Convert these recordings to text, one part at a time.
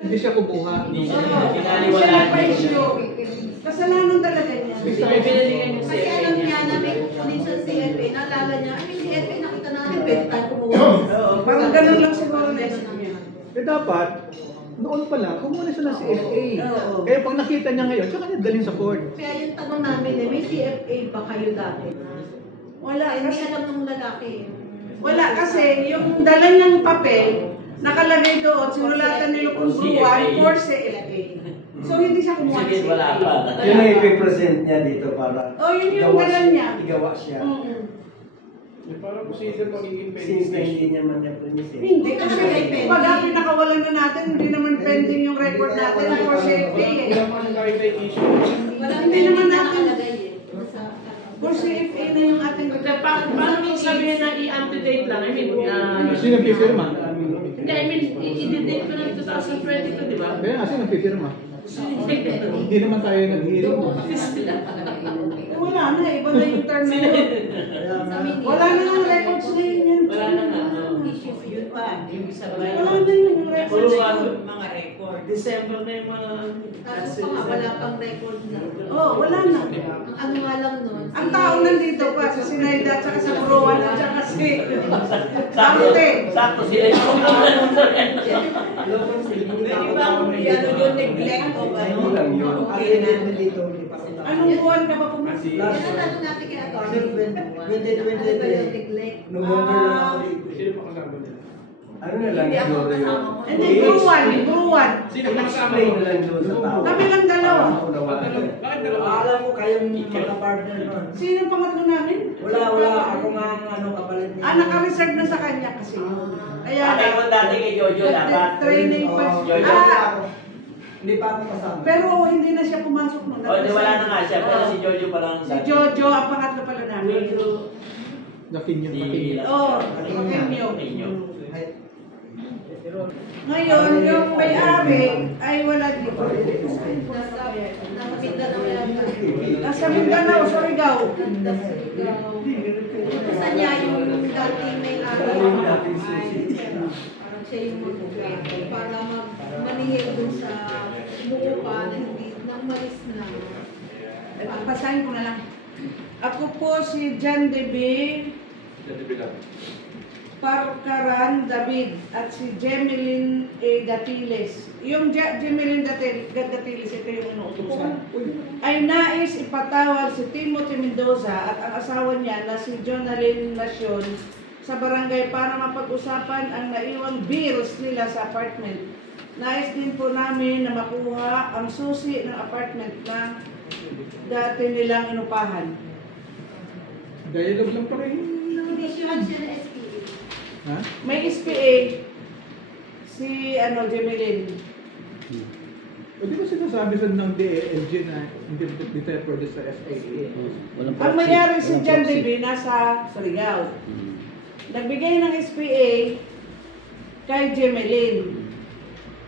Hindi siya kumuha. Hindi siya nagpa-issue. Kasalanan talaga niya. Kasi alam niya na may kukunin sa CFA, naalala niya, ay CFA nakita natin, pwede tayo kumuha. Parang ganun lang siguro na isip niya. Eh dapat, noon pa lang, kumuha siya ng CFA. Kaya pag nakita niya ngayon, tsaka niya dalhin sa court. Kaya yung tanong namin, may CFA ba kayo dati? Wala. Hindi alam ng lalaki. Wala kasi yung dala niyang papel, nakalagay doon, sinulatan nila kung buwan for CFA. So hindi siya kumuha ng Sige, wala pa. CFA. Yun ang i-present niya dito para Oh, yun yung dala niya. igawa siya. Parang procedure magiging Since na hindi niya man na-premise. Hindi kasi pag pinakawalan na natin, hindi naman pending yung record natin for CFA. Wala pa siya kahit ay issue. Hindi naman natin nakalagay eh. for CFA na yung ating Paano mo sabihin na i-antedate lang? I mean, Sino nagpipirma? hindi, I mean, i-date ko ng 2022, di ba? Kaya nga, sino nagpipirma? Hindi naman tayo nag-hearing. wala na, iba na yung term na yun. Wala na yung records na yun yan. Wala na nga. Issues yun pa. Yung isa ba Wala na yung records na yun. Mga record. December na yung mga... Kaso pa nga, wala pang record na. Oh, wala na. Ang ano nga lang nun. Ang tao nandito pa, sa Sinayda, at saka sa Buruan, at saka si Tante. Sakto sila yung Yung neglect o ba? Ano lang yun? Anong buwan ka ba pumunta? Yan ang tanong natin kay attorney. Ano ba yung neglect? November lang ako dito. Sino pa kasama niya? Ano na lang Hindi ako siguro yun? kasama mo. Hindi, Buruan. Sino pa kasama I-explain mo? na lang doon sa tao. Kami lang dalawa. Para maunawaan niya. Bakit dalawa? Alam mo kayong mga partner nun. Sino ang pangatlo namin? Wala. Ako nga ang kapalit niya. Naka-reserve na sa kanya kasi. Kaya Patay mo dati kay Jojo dapat. training pa Oo, siya. Jojo. Hindi pa ako kasama. Pero hindi na siya pumasok nun. O, di wala na nga siya. Pero si Jojo pa lang. Si Jojo, ang pangatlo pala namin. Nakinyo, Si... nakinyo. Oo, Makenyo. Makenyo. Ngayon, yung may-ari ay wala dito. Nasa Mindanao yata. Nasa Mindanao, Surigao. Basta niya yung dating may-ari. Parang siya yung mag-uwi para maningil dun sa umuupa na hindi na umalis na. Basahin ko na lang. Ako po si John Debe Parcaran David at si Jemeline A. Datiles. Yung Jemeline Datiles, ito yung inuutusan, ay nais ipatawag si Timothy Mendoza at ang asawa niya na si Jonalyn Lacion sa barangay para mapag-usapan ang naiwang bills nila sa apartment. Nais din po namin na makuha ang susi ng apartment na dati nilang inupahan. Dialogue lang pa rin. Hindi siya na SPA. Ha? May SPA si Jemeline. O di ba sinasabi sa ng DLG na hindi tayo pwede sa SAA? Ang mayari si John Debe nasa Surigao. Nagbigay ng SPA kay Jemeline.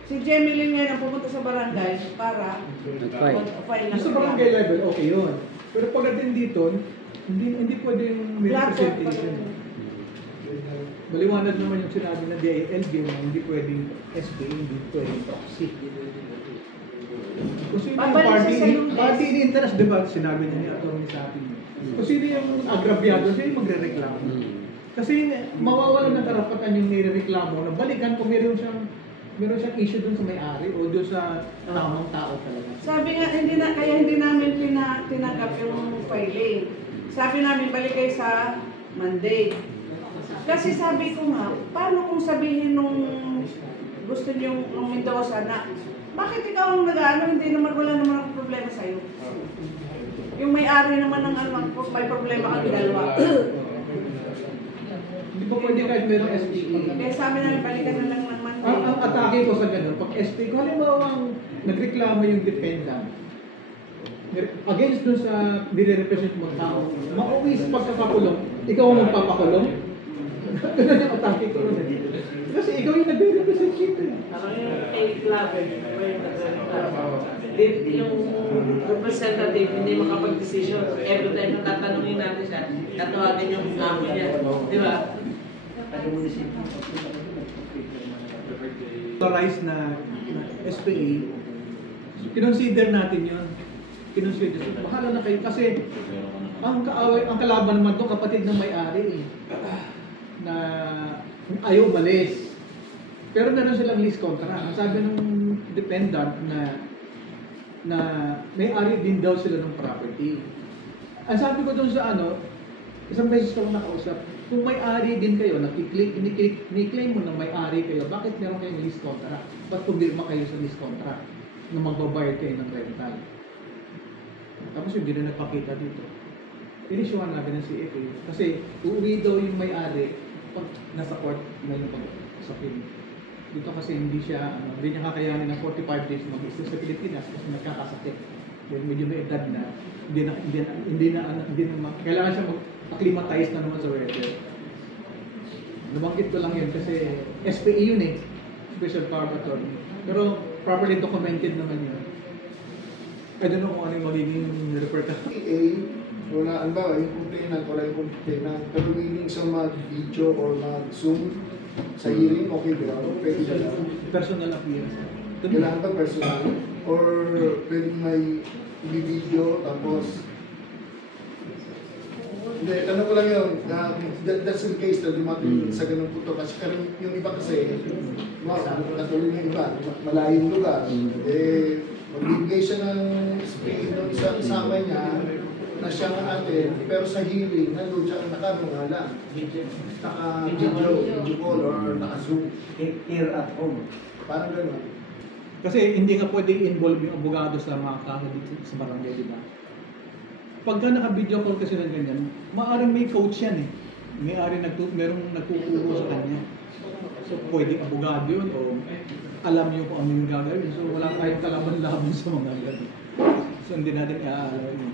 Si Jemeline ngayon ang pumunta sa barangay para mag-file ng Sa barangay level, okay yun. Pero pagdating dito, hindi pwede yung may representation. Maliwanag naman yung sinabi ng DILG na hindi pwedeng SPA, hindi pwedeng proxy. Kung sino yung party in interest, di ba? Sinabi niya ni attorney sa atin. Kung sino yung agrabyado, sino yung magre-reklamo. Kasi mawawalan ng karapatan yung nire-reklamo na balikan kung meron siyang issue dun sa may-ari o dun sa tamang tao talaga. Sabi nga, kaya hindi namin tinanggap yung filing. Sabi namin, balik kayo sa Monday. Kasi sabi ko nga, paano kung sabihin nung gusto niyong Mendoza na, bakit ikaw ang nag-ano, wala naman ang problema sa'yo. Yung may-ari naman ng may problema kami dalawa. Hindi pa pwede kahit merong SPA. Kaya sabi namin, balikan na lang ng Monday. Ang atake ko sa ganun, pag SPA, kung halimbawa ang nagreklamo yung defendant, against dun sa nire-represent mo tao, mauwi sa pagkakakulong, ikaw ang magpapakulong? Ganun yung atake ko rin. Kasi ikaw yung nagre-represent dito. Parang yung A-Claver, yung representative hindi makapag-decision. Every time na tatanungin natin siya, tatawagan yung amo niya. Di ba? Authorized na na SPA, kinonsider natin yun. Kinonsider. Bahala na kayo kasi ang kalaban naman to kapatid ng may-ari na ayaw umalis. Pero meron silang lease contract. Ang sabi ng dependent na may-ari din daw sila ng property. Ang sabi ko doon sa isang beses ko nakausap, kung may-ari din kayo, ni-claim mo na may-ari kayo, bakit meron kayong lease contract? Ba't pumirma kayo sa lease contract na magbabayad kayo ng rental? Tapos hindi na nagpakita dito. Inisyuhan namin ng CFA kasi uuwi daw yung may-ari pag nasa court may napag-usapin. Dito kasi hindi niya kakayanin ng 45 days mag-stay sa Pilipinas kasi nagkakasakit. Dahil medyo may edad na, kailangan siya mag-acclimatize na naman sa weather. Nabanggit ko lang yun kasi SPA yun Special Power of Attorney. Pero properly documented naman yun. I don't know kung ano yung magiging repercussion. Wala, ang ba, yung complainant, wala yung complainant, pero willing sa mag-video or mag-zoom sa hearing, okay ba? Pwede na lang. Personal appearance. Kailangan ba personal? Or pwede may video, tapos hindi, ano ko lang yun, that's the case na dumating sa ganung punto. Kasi yung iba kasi, natuloy yung iba, malayong lugar, magbibigay siya ng speed ng isang kasama niya, na siya nga atin, pero sa hearing, nandun siya nakarunga lang. Naka-video call or naka-zoom. Here at home. Parang gano'n. Kasi hindi nga pwedeng involve yung abogado sa mga kaso dito sa barangay, di ba? Pagka naka-video call kasi ng ganyan, maaaring may coach yan May-ari merong nagtuturo sa kanya. So pwedeng abogado yun o alam niyo kung ano yung gagawin. So wala tayong kalaban-laban sa mga ganyan. So hindi natin iaalala yun.